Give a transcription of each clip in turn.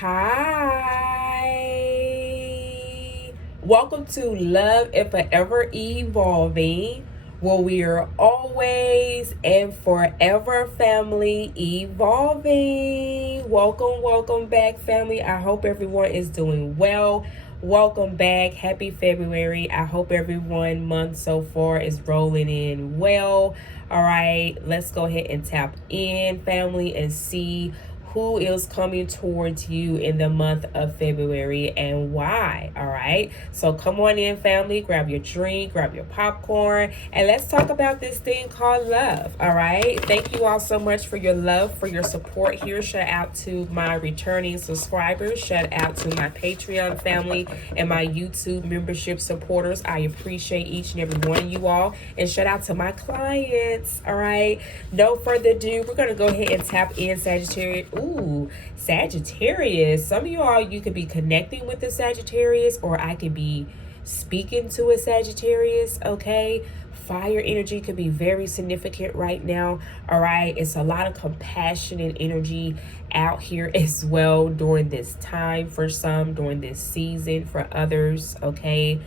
Hi. Welcome to Love and Forever Evolving, where we are always and forever family evolving. Welcome back, family. I hope everyone is doing well. Welcome back. Happy February. I hope everyone month so far is rolling in well. All right, let's go ahead and tap in, family, and see who is coming towards you in the month of February and why. All right, so come on in, family, grab your drink, grab your popcorn, and let's talk about this thing called love. All right, thank you all so much for your love, for your support here. Shout out to my returning subscribers, shout out to my Patreon family and my YouTube membership supporters. I appreciate each and every one of you all, and shout out to my clients. All right, no further ado, we're gonna go ahead and tap in, Sagittarius. Ooh, Sagittarius. Some of you all, you could be connecting with the Sagittarius, or I could be speaking to a Sagittarius, okay? Fire energy could be very significant right now, all right? It's a lot of compassionate energy out here as well during this time for some, during this season for others, okay?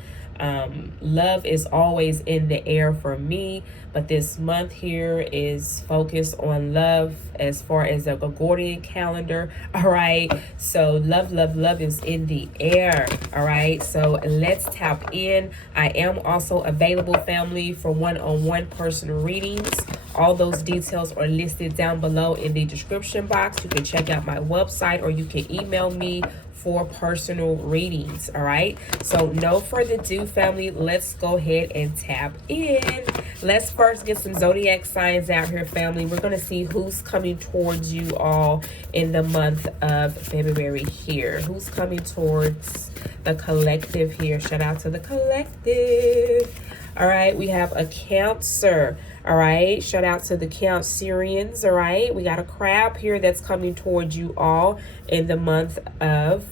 Love is always in the air for me, but this month here is focused on love as far as the Gregorian calendar. All right, so love is in the air. All right, so let's tap in. I am also available, family, for one-on-one personal readings. All those details are listed down below in the description box. You can check out my website, or you can email me for personal readings. All right, so no further ado, family, let's go ahead and tap in. Let's first get some zodiac signs out here, family. We're going to see who's coming towards you all in the month of February here. Who's coming towards the collective here? Shout out to the collective. All right, we have a Cancer. All right, shout out to the Cancerians. All right, we got a Crab here that's coming towards you all in the month of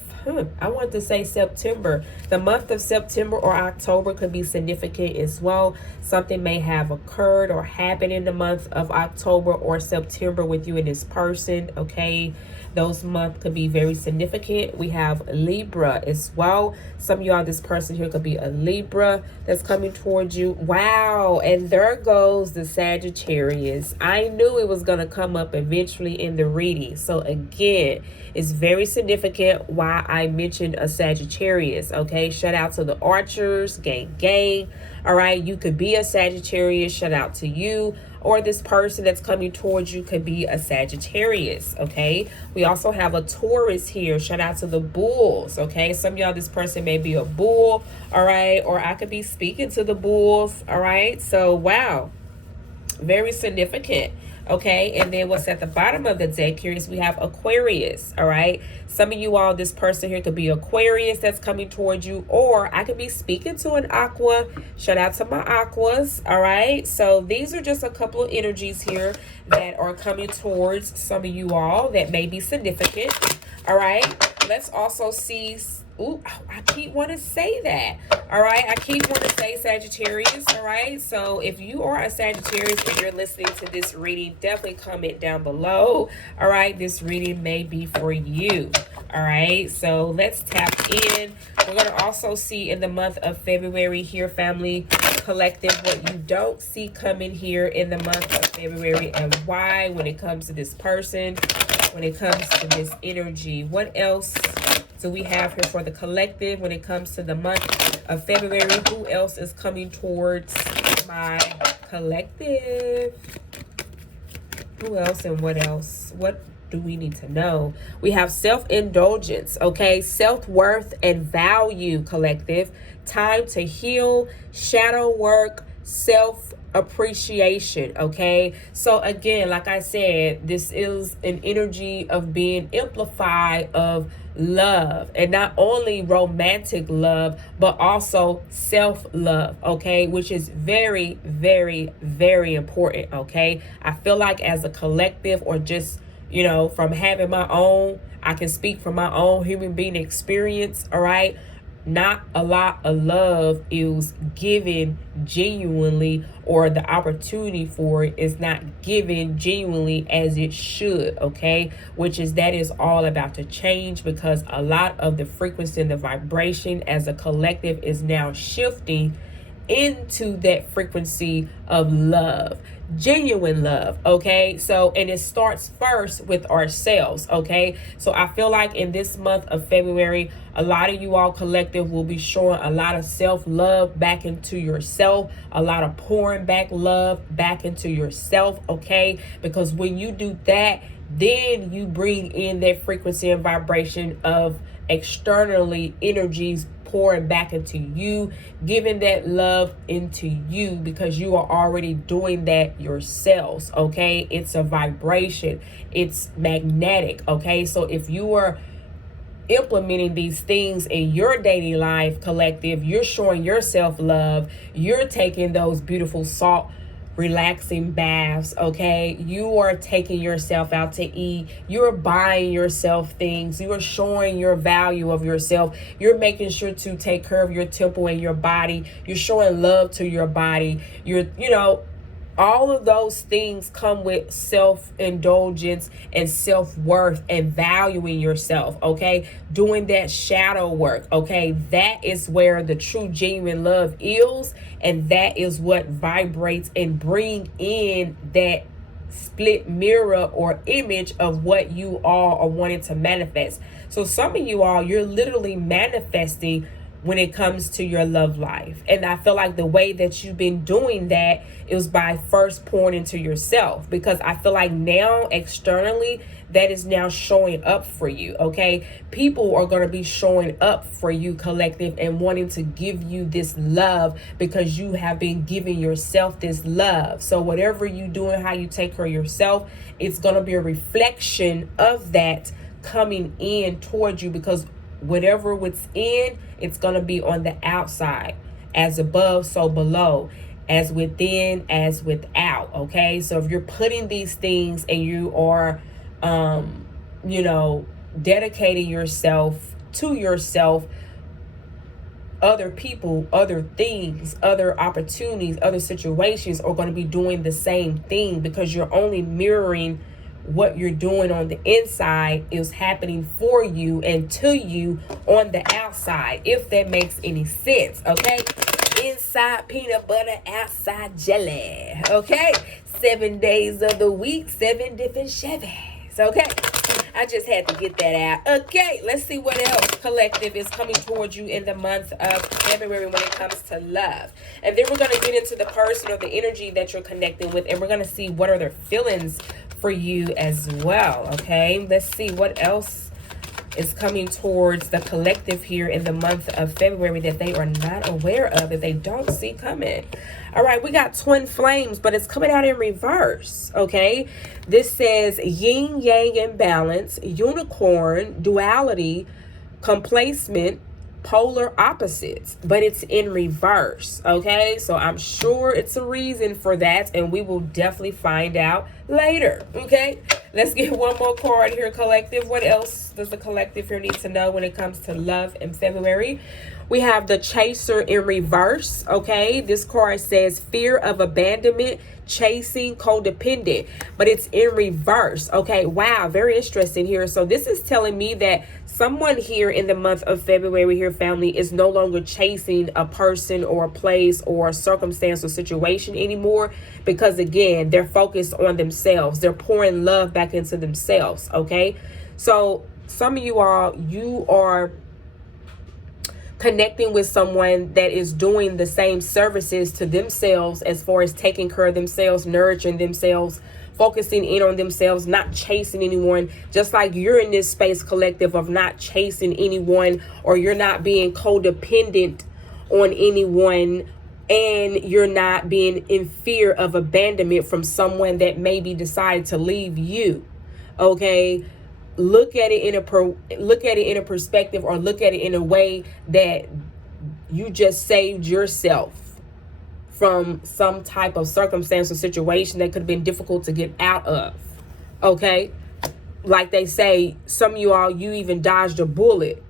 I want to say September. The month of September or October could be significant as well. Something may have occurred or happened in the month of October or September with you and this person, okay? Those months could be very significant. We have Libra as well. Some of y'all, this person here could be a Libra that's coming towards you. Wow, and there goes the Sagittarius. I knew it was going to come up eventually in the reading. So again, it's very significant why I mentioned a Sagittarius, okay? Shout out to the Archers, gang. All right, you could be a Sagittarius. Shout out to you. Or this person that's coming towards you could be a Sagittarius, okay? We also have a Taurus here. Shout out to the Bulls, okay? Some of y'all, this person may be a bull, all right? Or I could be speaking to the bulls, all right? So, wow, very significant. Okay, and then what's at the bottom of the deck here is we have Aquarius. All right, some of you all, this person here could be Aquarius that's coming towards you, or I could be speaking to an Aqua. Shout out to my Aquas. All right, so these are just a couple of energies here that are coming towards some of you all that may be significant. All right, let's also see. Ooh, I keep wanting to say that. All right, I keep wanting to say Sagittarius. All right, so if you are a Sagittarius and you're listening to this reading, definitely comment down below. All right, this reading may be for you. All right, so let's tap in. We're going to also see in the month of February here, family collective, what you don't see coming here in the month of February and why when it comes to this person, when it comes to this energy. What else do we have here for the collective when it comes to the month of February? Who else is coming towards my collective? Who else and what else? What do we need to know? We have self-indulgence, okay? Self-worth and value, collective. Time to heal, shadow work, self-appreciation, okay? So again, like I said, this is an energy of being amplified of love, and not only romantic love, but also self-love, okay? Which is very, very, very important, okay? I feel like as a collective, or just, you know, from having my own, I can speak from my own human being experience, all right? not a lot of love is given genuinely, or the opportunity for it is not given genuinely as it should, okay? Which is, that is all about to change, because a lot of the frequency and the vibration as a collective is now shifting into that frequency of love, genuine love, okay? So, and it starts first with ourselves, okay? So I feel like in this month of February, a lot of you all collective will be showing a lot of self-love back into yourself, a lot of pouring back love back into yourself, okay? Because when you do that, then you bring in that frequency and vibration of externally energies pouring back into you, giving that love into you, because you are already doing that yourselves, okay? It's a vibration, it's magnetic, okay? So if you are implementing these things in your daily life, collective, you're showing yourself love, you're taking those beautiful salt relaxing baths, okay? You are taking yourself out to eat, you're buying yourself things, you are showing your value of yourself, you're making sure to take care of your temple and your body, you're showing love to your body, all of those things come with self-indulgence and self-worth and valuing yourself, okay? Doing that shadow work, okay? That is where the true genuine love is, and that is what vibrates and bring in that split mirror or image of what you all are wanting to manifest. So some of you all, you're literally manifesting when it comes to your love life. And I feel like the way that you've been doing that is by first pouring into yourself, because I feel like now externally that is now showing up for you, okay? People are going to be showing up for you, collective, and wanting to give you this love because you have been giving yourself this love. So whatever you do and how you take care of yourself, it's going to be a reflection of that coming in towards you, because whatever what's in, it's going to be on the outside. As above, so below. As within, as without, okay? So if you're putting these things and you are, dedicating yourself to yourself, other people, other things, other opportunities, other situations are going to be doing the same thing, because you're only mirroring what you're doing on the inside is happening for you and to you on the outside, if that makes any sense, okay? Inside peanut butter, outside jelly, okay? 7 days of the week, 7 different Chevys, okay? I just had to get that out. Okay, let's see what else, collective, is coming towards you in the month of February when it comes to love. And then we're going to get into the person or the energy that you're connecting with, and we're going to see what are their feelings for you as well, okay? Let's see what else is coming towards the collective here in the month of February that they are not aware of, that they don't see coming. All right, we got twin flames, but it's coming out in reverse, okay? This says yin, yang, imbalance, unicorn, duality, complacement, polar opposites, but it's in reverse, okay? So I'm sure it's a reason for that, and we will definitely find out later, okay? Let's get one more card here, collective. What else does the collective here need to know when it comes to love in February? We have the chaser in reverse, okay? This card says fear of abandonment, chasing, codependent, but it's in reverse, okay? Wow, very interesting here. So this is telling me that someone here in the month of February here, family, is no longer chasing a person or a place or a circumstance or situation anymore, because again, they're focused on themselves. They're pouring love back into themselves, okay? So some of you all, you are connecting with someone that is doing the same services to themselves as far as taking care of themselves, nurturing themselves, focusing in on themselves, not chasing anyone, just like you're in this space, collective, of not chasing anyone, or you're not being codependent on anyone, and you're not being in fear of abandonment from someone that maybe decided to leave you, okay? Look at it in a perspective, or look at it in a way that you just saved yourself from some type of circumstance or situation that could have been difficult to get out of, okay? Like they say, some of you all, you even dodged a bullet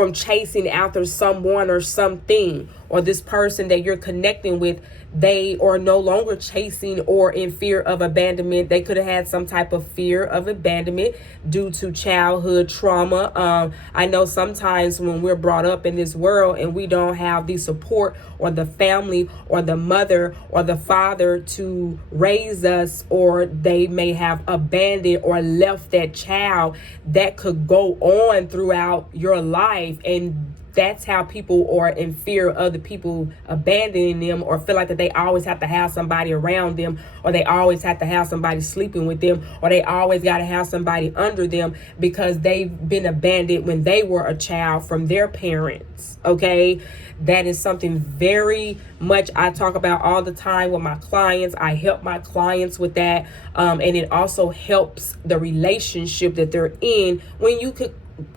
from chasing after someone or something, or this person that you're connecting with, they are no longer chasing or in fear of abandonment. They could have had some type of fear of abandonment due to childhood trauma. I know sometimes when we're brought up in this world and we don't have the support or the family or the mother or the father to raise us, or they may have abandoned or left that child, that could go on throughout your life. And that's how people are in fear of other people abandoning them, or feel like that they always have to have somebody around them, or they always have to have somebody sleeping with them, or they always got to have somebody under them because they've been abandoned when they were a child from their parents. Okay, that is something very much I talk about all the time with my clients. I help my clients with that, and it also helps the relationship that they're in when you could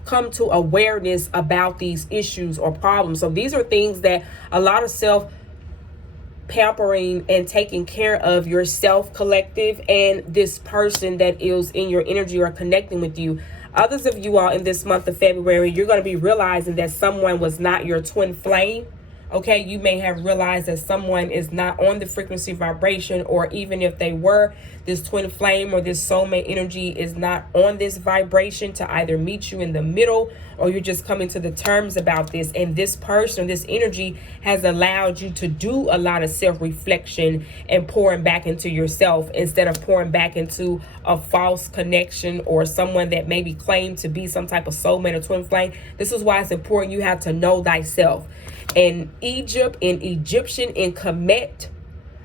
come to awareness about these issues or problems. So these are things that a lot of self pampering and taking care of yourself, collective, and this person that is in your energy or connecting with you. Others of you all in this month of February, you're going to be realizing that someone was not your twin flame. Okay, you may have realized that someone is not on the frequency vibration, or even if they were, this twin flame or this soulmate energy is not on this vibration to either meet you in the middle, or you're just coming to the terms about this. And this person, this energy has allowed you to do a lot of self-reflection and pouring back into yourself instead of pouring back into a false connection or someone that maybe claimed to be some type of soulmate or twin flame. This is why it's important you have to know thyself. In Egypt, in Egyptian, in Kemet,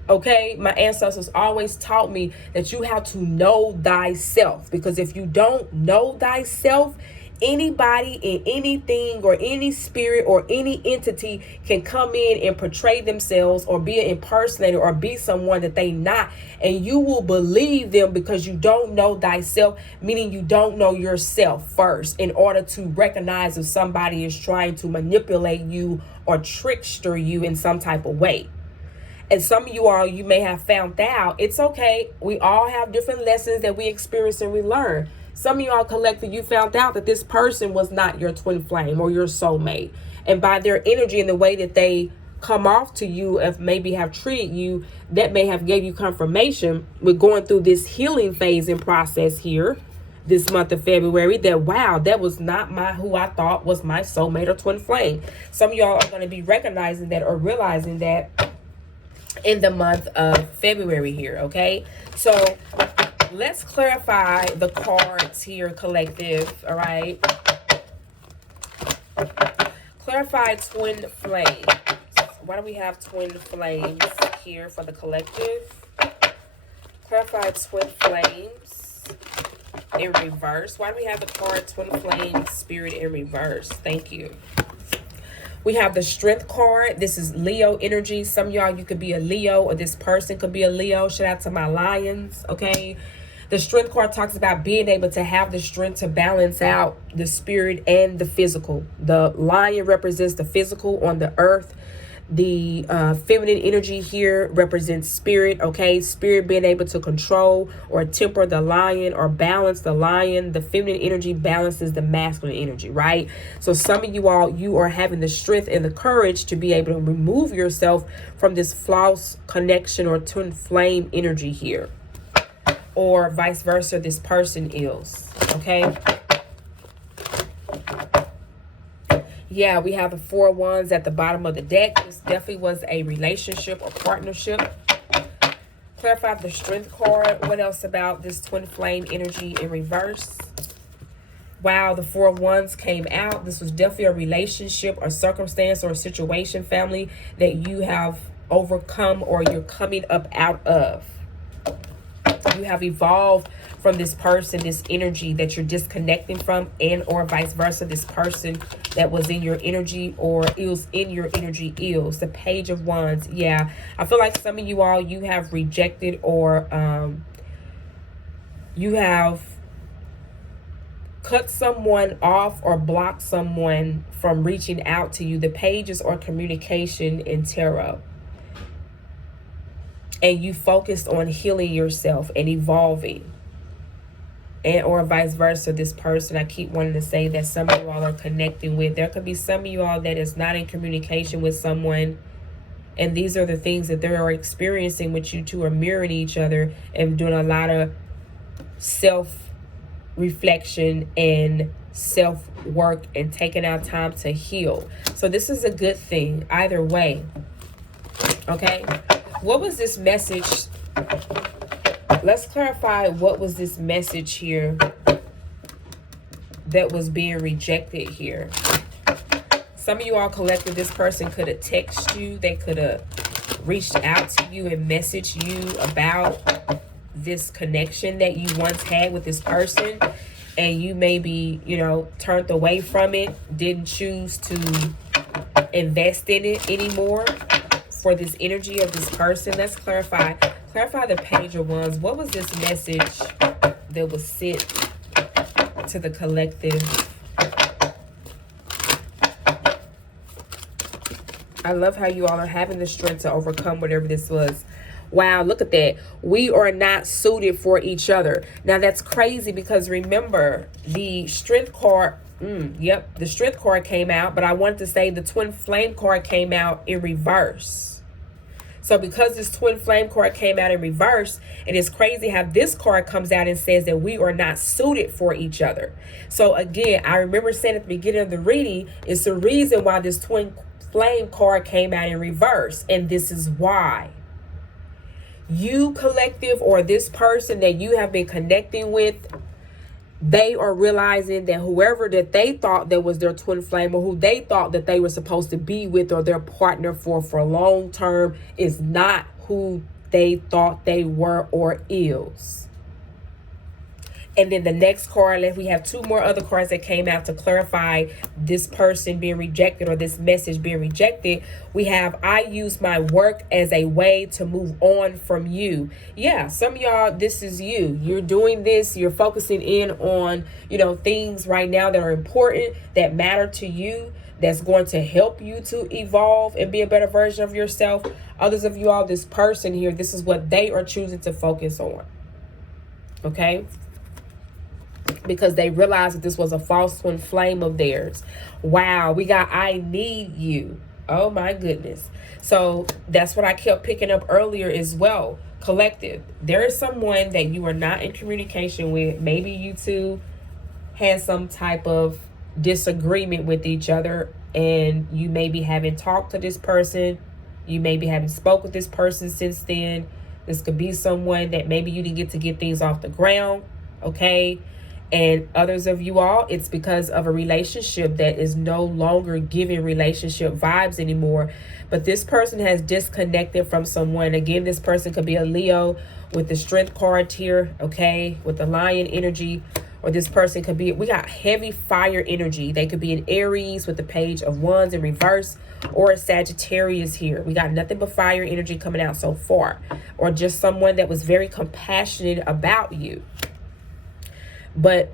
okay, my ancestors always taught me that you have to know thyself, because if you don't know thyself, anybody in anything or any spirit or any entity can come in and portray themselves or be an impersonator or be someone that they not, and you will believe them because you don't know thyself, meaning you don't know yourself first in order to recognize if somebody is trying to manipulate you or trickster you in some type of way. And some of you all, you may have found out, it's okay. We all have different lessons that we experience and we learn. Some of you all collective, you found out that this person was not your twin flame or your soulmate. And by their energy and the way that they come off to you, if maybe have treated you, that may have gave you confirmation with going through this healing phase and process here this month of February, that wow, that was not who I thought was my soulmate or twin flame. Some of y'all are going to be recognizing that or realizing that in the month of February here. Okay, so let's clarify the cards here, collective. All right, clarify twin flames. Why do we have twin flames here for the collective? Clarify twin flames in reverse. Why do we have the card twin flames spirit in reverse? Thank you. We have the strength card. This is Leo energy. Some of y'all, you could be a Leo, or this person could be a Leo. Shout out to my lions, okay? The strength card talks about being able to have the strength to balance out the spirit and the physical. The lion represents the physical on the earth. The feminine energy here represents spirit, okay? Spirit being able to control or temper the lion or balance the lion. The feminine energy balances the masculine energy, right? So some of you all, you are having the strength and the courage to be able to remove yourself from this false connection or twin flame energy here. Or vice versa, this person is, okay? Yeah, we have the 4 wands at the bottom of the deck. This definitely was a relationship or partnership. Clarify the strength card. What else about this twin flame energy in reverse? Wow, the 4 wands came out. This was definitely a relationship or circumstance or situation, family, that you have overcome or you're coming up out of. You have evolved from this person, this energy that you're disconnecting from, and or vice versa, this person that was in your energy or is in your energy is. The Page of Wands. Yeah, I feel like some of you all, you have rejected or you have cut someone off or blocked someone from reaching out to you. The pages are communication in tarot. And you focused on healing yourself and evolving and or vice versa. This person, I keep wanting to say that some of you all are connecting with. There could be some of you all that is not in communication with someone, and these are the things that they are experiencing with you two, are mirroring each other and doing a lot of self-reflection and self-work and taking out time to heal. So this is a good thing either way. Okay, what was this message? Let's clarify what was this message here that was being rejected here. Some of you all collective, this person could have texted you. They could have reached out to you and messaged you about this connection that you once had with this person. And you maybe, you know, turned away from it, didn't choose to invest in it anymore for this energy of this person. Let's clarify the Page of Wands. What was this message that was sent to the collective? I love how you all are having the strength to overcome whatever this was. Wow, look at that. We are not suited for each other. Now that's crazy, because remember the Strength card. Yep, the Strength card came out, but I wanted to say the Twin Flame card came out in reverse. So because this Twin Flame card came out in reverse, it is crazy how this card comes out and says that we are not suited for each other. So again, I remember saying at the beginning of the reading, it's the reason why this Twin Flame card came out in reverse. And this is why. You collective, or this person that you have been connecting with, they are realizing that whoever that they thought that was their twin flame, or who they thought that they were supposed to be with or their partner for long term, is not who they thought they were or is. And then the next card, we have two more other cards that came out to clarify this person being rejected, or this message being rejected. We have, I use my work as a way to move on from you. Yeah, some of y'all, this is you. You're doing this. You're focusing in on, you know, things right now that are important, that matter to you, that's going to help you to evolve and be a better version of yourself. Others of you all, this person here, this is what they are choosing to focus on. Okay? Because they realized that this was a false twin flame of theirs. Wow, we got I need you. Oh my goodness. So that's what I kept picking up earlier as well. Collective, there is someone that you are not in communication with. Maybe you two had some type of disagreement with each other, and you maybe haven't talked to this person. You maybe haven't spoke with this person since then. This could be someone that maybe you didn't get things off the ground. Okay. And others of you all, it's because of a relationship that is no longer giving relationship vibes anymore. But this person has disconnected from someone. Again, this person could be a Leo with the Strength card here, okay, with the Lion energy. Or this person could be, we got heavy fire energy. They could be an Aries with the Page of Wands in reverse, or a Sagittarius here. We got nothing but fire energy coming out so far. Or just someone that was very compassionate about you. But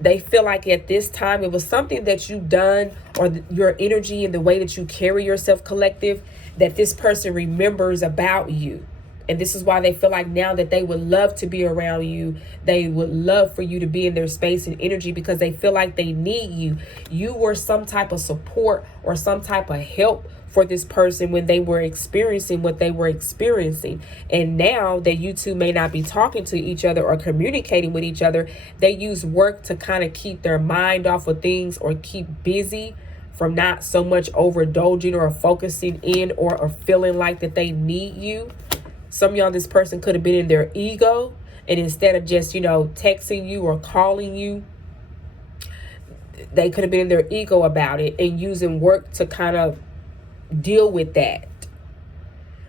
they feel like at this time it was something that you done, or your energy and the way that you carry yourself, collective, that this person remembers about you. And this is why they feel like now that they would love to be around you. They would love for you to be in their space and energy, because they feel like they need you. You were some type of support or some type of help for this person when they were experiencing what they were experiencing. And now that you two may not be talking to each other or communicating with each other, they use work to kind of keep their mind off of things, or keep busy from not so much overindulging or focusing in, or feeling like that they need you. Some of y'all, this person could have been in their ego, and instead of just, you know, texting you or calling you, they could have been in their ego about it and using work to kind of deal with that.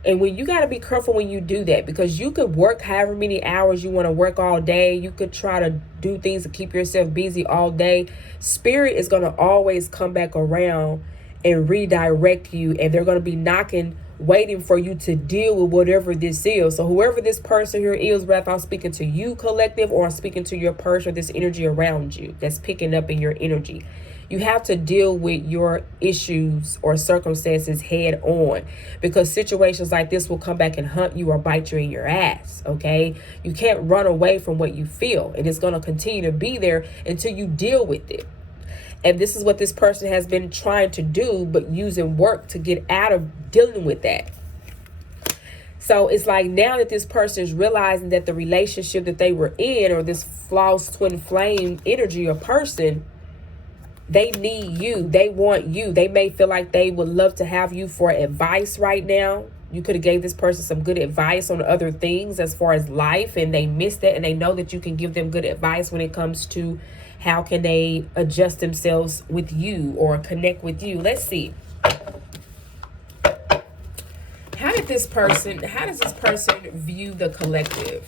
And when you got to be careful when you do that, because you could work however many hours you want to work all day. You could try to do things to keep yourself busy all day. Spirit is going to always come back around and redirect you, and they're going to be knocking waiting for you to deal with whatever this is. So whoever this person here is, whether I'm speaking to you, collective, or I'm speaking to your person, or this energy around you that's picking up in your energy, you have to deal with your issues or circumstances head on, because situations like this will come back and hunt you or bite you in your ass. Okay, you can't run away from what you feel, and it's going to continue to be there until you deal with it. And this is what this person has been trying to do, but using work to get out of dealing with that. So it's like now that this person is realizing that the relationship that they were in, or this false twin flame energy or person, they need you. They want you. They may feel like they would love to have you for advice right now. You could have gave this person some good advice on other things as far as life, and they missed it. And they know that you can give them good advice when it comes to how can they adjust themselves with you or connect with you. Let's see. How does this person view the collective?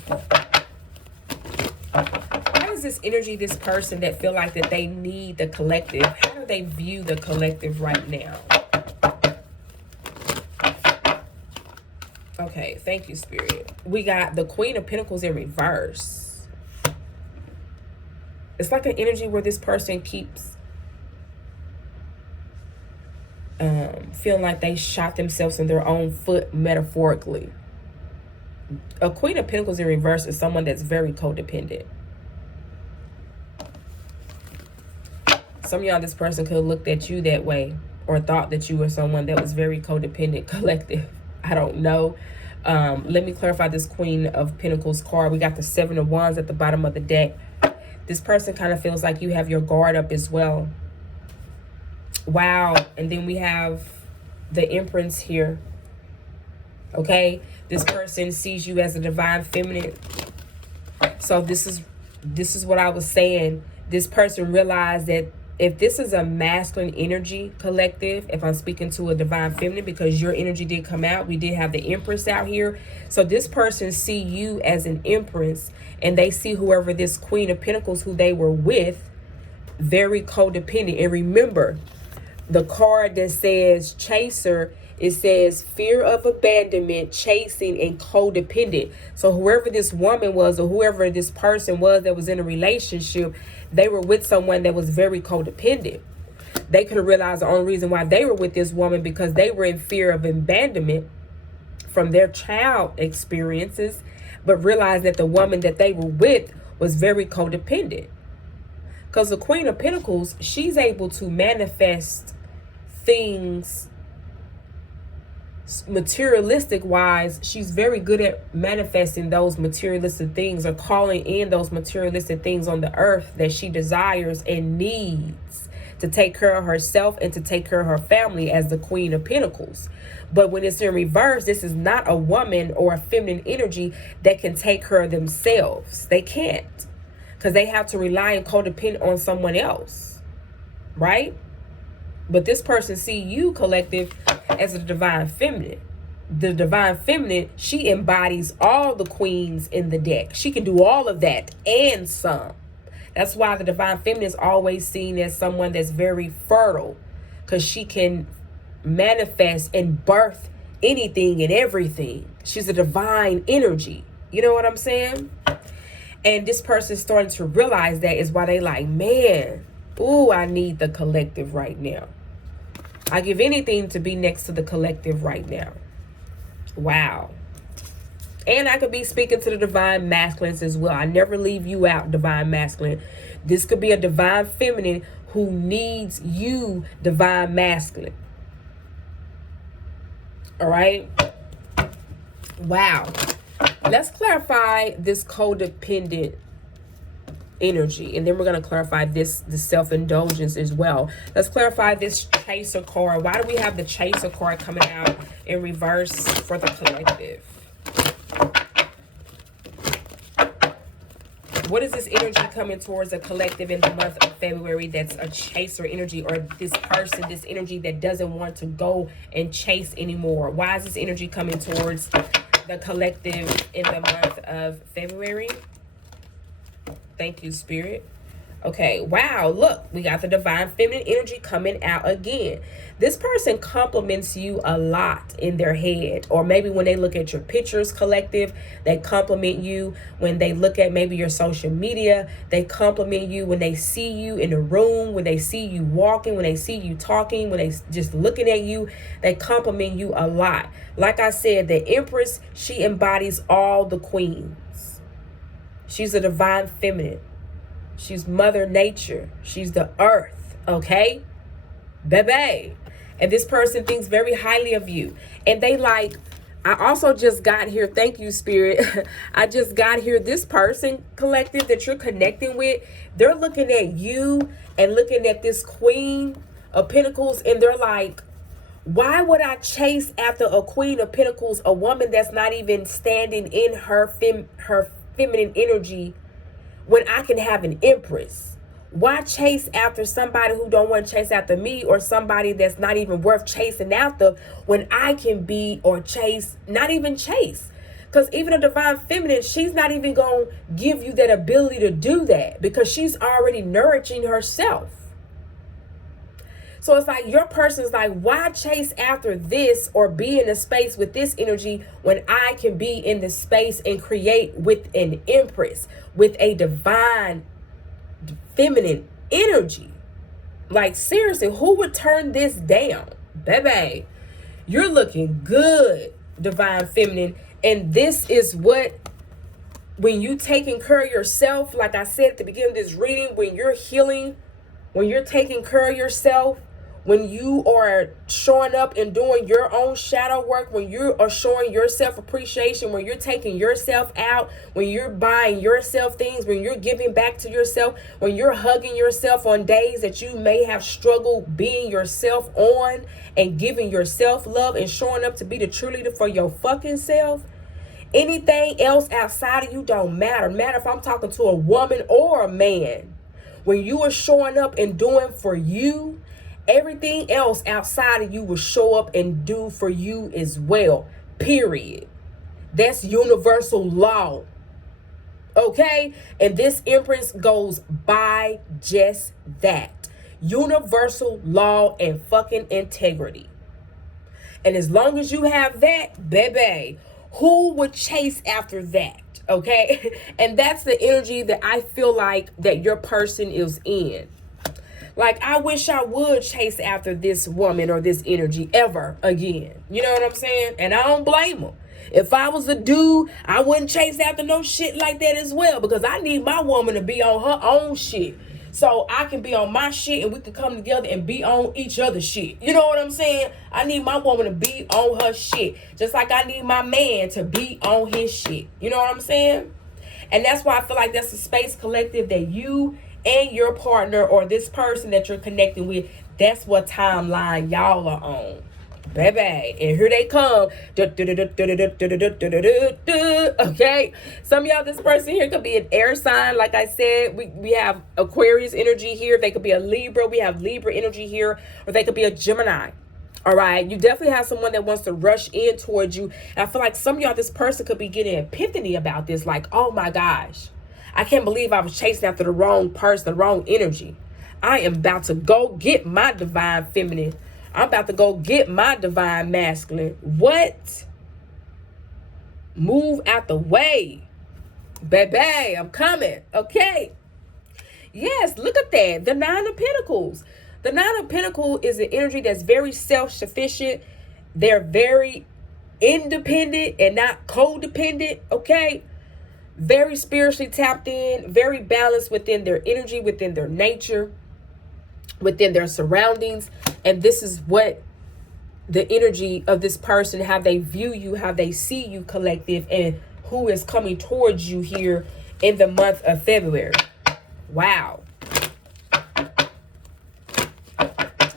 How does this energy, this person that feel like that they need the collective, how do they view the collective right now? Okay, thank you, Spirit. We got the Queen of Pentacles in reverse. It's like an energy where this person keeps feeling like they shot themselves in their own foot, metaphorically. A Queen of Pentacles in reverse is someone that's very codependent. Some of y'all, this person could have looked at you that way, or thought that you were someone that was very codependent, collective. I don't know. Let me clarify this Queen of Pentacles card. We got the Seven of Wands at the bottom of the deck. This person kind of feels like you have your guard up as well. Wow. And then we have the Empress here. Okay. This person sees you as a divine feminine. So this is what I was saying. This person realized that if this is a masculine energy collective, if I'm speaking to a divine feminine, because your energy did come out, we did have the Empress out here. So this person see you as an Empress, and they see whoever this Queen of Pentacles who they were with, very codependent. And remember, the card that says chaser, it says fear of abandonment, chasing, and codependent. So whoever this woman was, or whoever this person was that was in a relationship, they were with someone that was very codependent. They could have realized the only reason why they were with this woman because they were in fear of abandonment from their child experiences, but realized that the woman that they were with was very codependent. Because the Queen of Pentacles, she's able to manifest things materialistic wise. She's very good at manifesting those materialistic things, or calling in those materialistic things on the earth that she desires and needs to take care of herself and to take care of her family as the Queen of Pentacles. But when it's in reverse, this is not a woman or a feminine energy that can take care of themselves. They can't, because they have to rely and codepend on someone else, right? But this person see you, collective, as a divine feminine. The divine feminine, she embodies all the queens in the deck. She can do all of that and some. That's why the divine feminine is always seen as someone that's very fertile, because she can manifest and birth anything and everything. She's a divine energy. You know what I'm saying? And this person's starting to realize that, is why they like, man, ooh, I need the collective right now. I give anything to be next to the collective right now. Wow. And I could be speaking to the divine masculines as well. I never leave you out, divine masculine. This could be a divine feminine who needs you, divine masculine. All right. Wow. Let's clarify this codependent energy, and then we're going to clarify the self-indulgence as well. Let's clarify this chaser card. Why do we have the chaser card coming out in reverse for the collective? What is this energy coming towards a collective in the month of February that's a chaser energy, or this person, this energy that doesn't want to go and chase anymore? Why is this energy coming towards the collective in the month of February? Thank you, Spirit. Okay, wow, look, we got the divine feminine energy coming out again. This person compliments you a lot in their head, or maybe when they look at your pictures, collective, they compliment you. When they look at maybe your social media, they compliment you. When they see you in the room, when they see you walking, when they see you talking, when they just looking at you, they compliment you a lot. Like I said, the Empress, she embodies all the queens. She's a divine feminine. She's Mother Nature. She's the earth, okay? Baby. And this person thinks very highly of you. And they like, I also just got here, thank you, Spirit. I just got here, this person, collective, that you're connecting with, they're looking at you and looking at this Queen of Pentacles, and they're like, why would I chase after a Queen of Pentacles, a woman that's not even standing in her feminine energy, when I can have an Empress? Why chase after somebody who don't want to chase after me, or somebody that's not even worth chasing after, when I can be, or chase, not even chase? Because even a divine feminine, she's not even going to give you that ability to do that, because she's already nourishing herself. So it's like your person's like, why chase after this or be in a space with this energy when I can be in the space and create with an Empress, with a divine feminine energy? Like, seriously, who would turn this down? Baby, you're looking good, divine feminine. And this is what, when you taking care of yourself, like I said at the beginning of this reading, when you're healing, when you're taking care of yourself, when you are showing up and doing your own shadow work, when you are showing yourself appreciation, when you're taking yourself out, when you're buying yourself things, when you're giving back to yourself, when you're hugging yourself on days that you may have struggled being yourself on, and giving yourself love and showing up to be the cheerleader for your fucking self. Anything else outside of you don't matter. Matter if I'm talking to a woman or a man. When you are showing up and doing for you, everything else outside of you will show up and do for you as well. Period. That's universal law. Okay? And this Empress goes by just that. Universal law and fucking integrity. And as long as you have that, baby, who would chase after that? Okay? And that's the energy that I feel like that your person is in. Like, I wish I would chase after this woman or this energy ever again. You know what I'm saying? And I don't blame them. If I was a dude, I wouldn't chase after no shit like that as well, because I need my woman to be on her own shit, so I can be on my shit and we can come together and be on each other's shit. You know what I'm saying? I need my woman to be on her shit, just like I need my man to be on his shit. You know what I'm saying? And that's why I feel like that's a space, collective, that you and your partner or this person that you're connecting with, that's what timeline y'all are on. Baby, and here they come. Okay, some of y'all, this person here could be an air sign. Like I said, we have Aquarius energy here. They could be a Libra. We have Libra energy here, or they could be a Gemini. All right, you definitely have someone that wants to rush in towards you. And I feel like some of y'all, this person could be getting an epiphany about this. Like, oh my gosh, I can't believe I was chasing after the wrong person, the wrong energy. I am about to go get my divine feminine. I'm about to go get my divine masculine. What? Move out the way. Baby, I'm coming. Okay. Yes, look at that. The Nine of Pentacles. The Nine of Pentacles is an energy that's very self-sufficient. They're very independent and not codependent. Okay. Very spiritually tapped in. Very balanced within their energy, within their nature, within their surroundings. And this is what the energy of this person, how they view you, how they see you, collective, and who is coming towards you here in the month of February. Wow.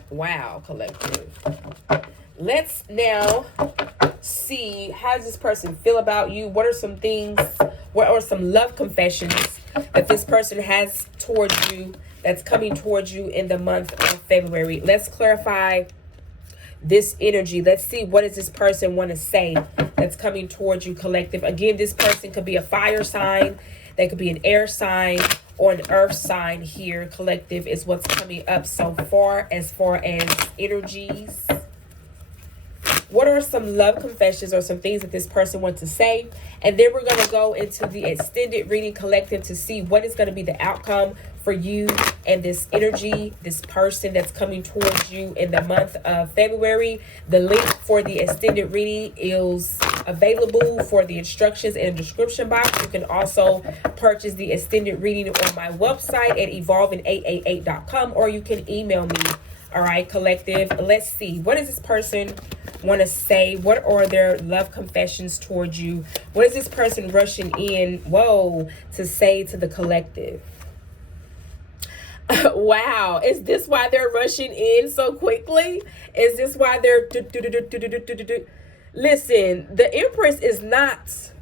Wow, collective. Let's now see, how does this person feel about you? What are some things, what are some love confessions that this person has towards you, that's coming towards you in the month of February? Let's clarify this energy. Let's see, what does this person want to say that's coming towards you, collective? Again, this person could be a fire sign. They could be an air sign, on earth sign here, collective, is what's coming up so far as energies. What are some love confessions or some things that this person wants to say? And then we're going to go into the extended reading, collective, to see what is going to be the outcome for you and this energy, this person that's coming towards you in the month of February. The link for the extended reading is available for the instructions in the description box. You can also purchase the extended reading on my website at evolving888.com, or you can email me. All right, collective. Let's see. What does this person want to say? What are their love confessions towards you? What is this person rushing in, to say to the collective? Wow. Is this why they're rushing in so quickly? Is this why they're... Listen, the Empress is not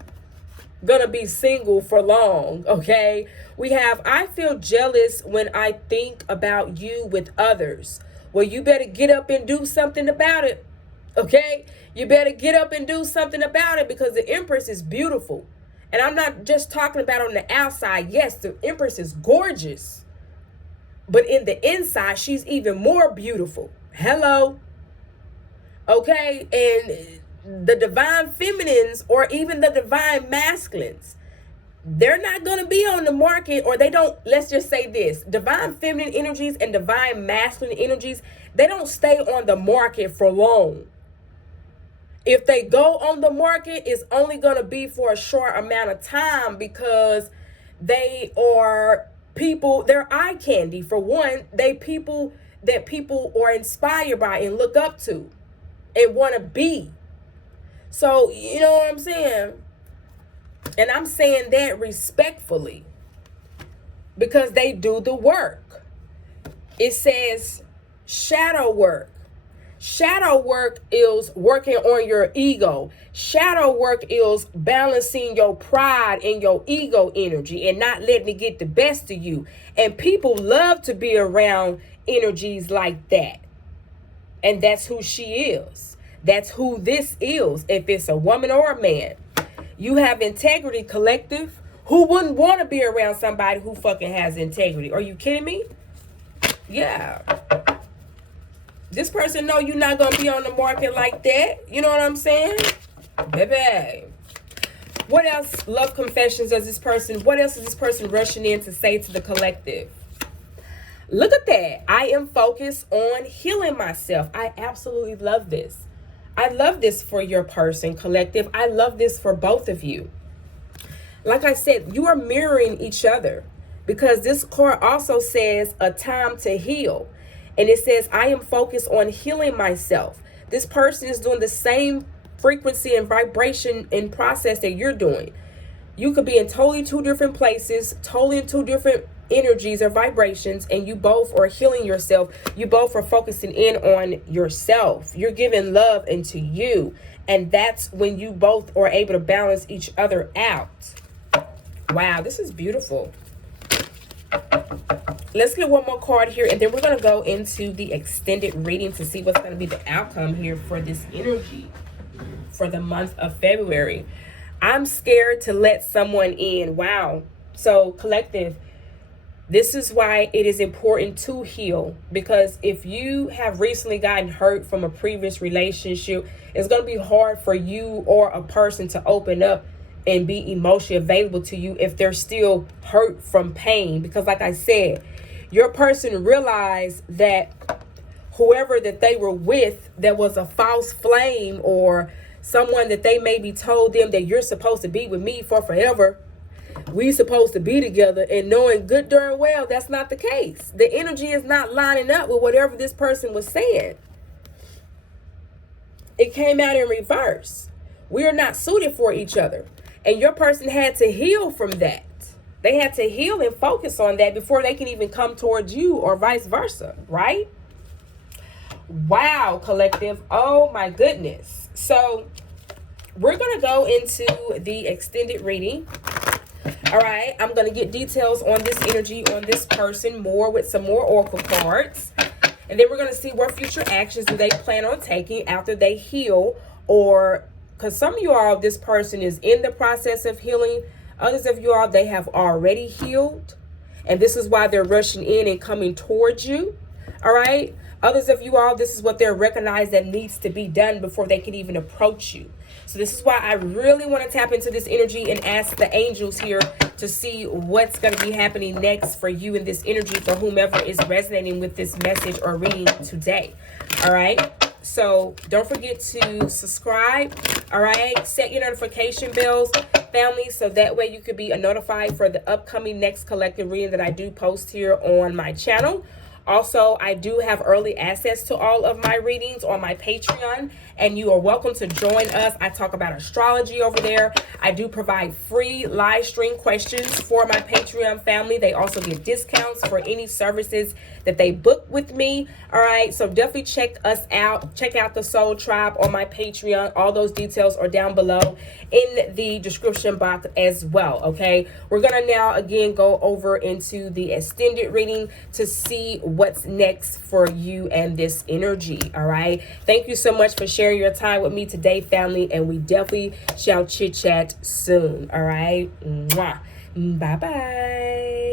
gonna be single for long, okay? We have, I feel jealous when I think about you with others. Well, you better get up and do something about it, okay? You better get up and do something about it, because the Empress is beautiful. And I'm not just talking about on the outside. Yes, the Empress is gorgeous. But in the inside, she's even more beautiful. Hello? Okay? And the divine feminines, or even the divine masculines, they're not going to be on the market, or they don't. Let's just say this: divine feminine energies and divine masculine energies, they don't stay on the market for long. If they go on the market, it's only going to be for a short amount of time, because they are people, they're eye candy. For one, they people that people are inspired by and look up to and want to be. So, you know what I'm saying? And I'm saying that respectfully, because they do the work. It says shadow work. Shadow work is working on your ego. Shadow work is balancing your pride and your ego energy and not letting it get the best of you. And people love to be around energies like that. And that's who she is. That's who this is, if it's a woman or a man. You have integrity, collective. Who wouldn't want to be around somebody who fucking has integrity? Are you kidding me? Yeah. This person know you're not going to be on the market like that. You know what I'm saying? Baby. What else? Love confessions does this person. What else is this person rushing in to say to the collective? Look at that. I am focused on healing myself. I absolutely love this. I love this for your person, collective. I love this for both of you. Like I said, you are mirroring each other, because this card also says a time to heal. And it says, I am focused on healing myself. This person is doing the same frequency and vibration and process that you're doing. You could be in totally two different places, totally in two different energies or vibrations, and you both are healing yourself. You both are focusing in on yourself. You're giving love into you. And that's when you both are able to balance each other out. Wow, this is beautiful. Let's get one more card here, and then we're going to go into the extended reading to see what's going to be the outcome here for this energy for the month of February. I'm scared to let someone in. Wow. So, collective, this is why it is important to heal, because if you have recently gotten hurt from a previous relationship, it's going to be hard for you or a person to open up and be emotionally available to you if they're still hurt from pain. Because like I said, your person realized that whoever that they were with, that was a false flame, or someone that they maybe told them that you're supposed to be with me for forever, we supposed to be together, and knowing good darn well that's not the case. The energy is not lining up with whatever this person was saying. It came out in reverse. We are not suited for each other. And your person had to heal from that. They had to heal and focus on that before they can even come towards you, or vice versa, right? Wow, collective. Oh my goodness. So we're going to go into the extended reading. All right, I'm going to get details on this energy, on this person, more with some more oracle cards. And then we're going to see what future actions do they plan on taking after they heal, or because some of you all, this person is in the process of healing. Others of you all, they have already healed. And this is why they're rushing in and coming towards you. All right. Others of you all, this is what they're recognized that needs to be done before they can even approach you. So this is why I really want to tap into this energy and ask the angels here to see what's going to be happening next for you in this energy, for whomever is resonating with this message or reading today. All right. So don't forget to subscribe. All right. Set your notification bells, family, so that way you could be notified for the upcoming next collective reading that I do post here on my channel. Also, I do have early access to all of my readings on my Patreon, and you are welcome to join us. I talk about astrology over there. I do provide free live stream questions for my Patreon family. They also get discounts for any services that they book with me. All right, so definitely check us out. Check out the Soul Tribe on my Patreon. All those details are down below in the description box as well. Okay, we're gonna now again go over into the extended reading to see what's next for you and this energy. All right, thank you so much for sharing your time with me today, family, and we definitely shall chit chat soon. All right, mwah. Bye bye.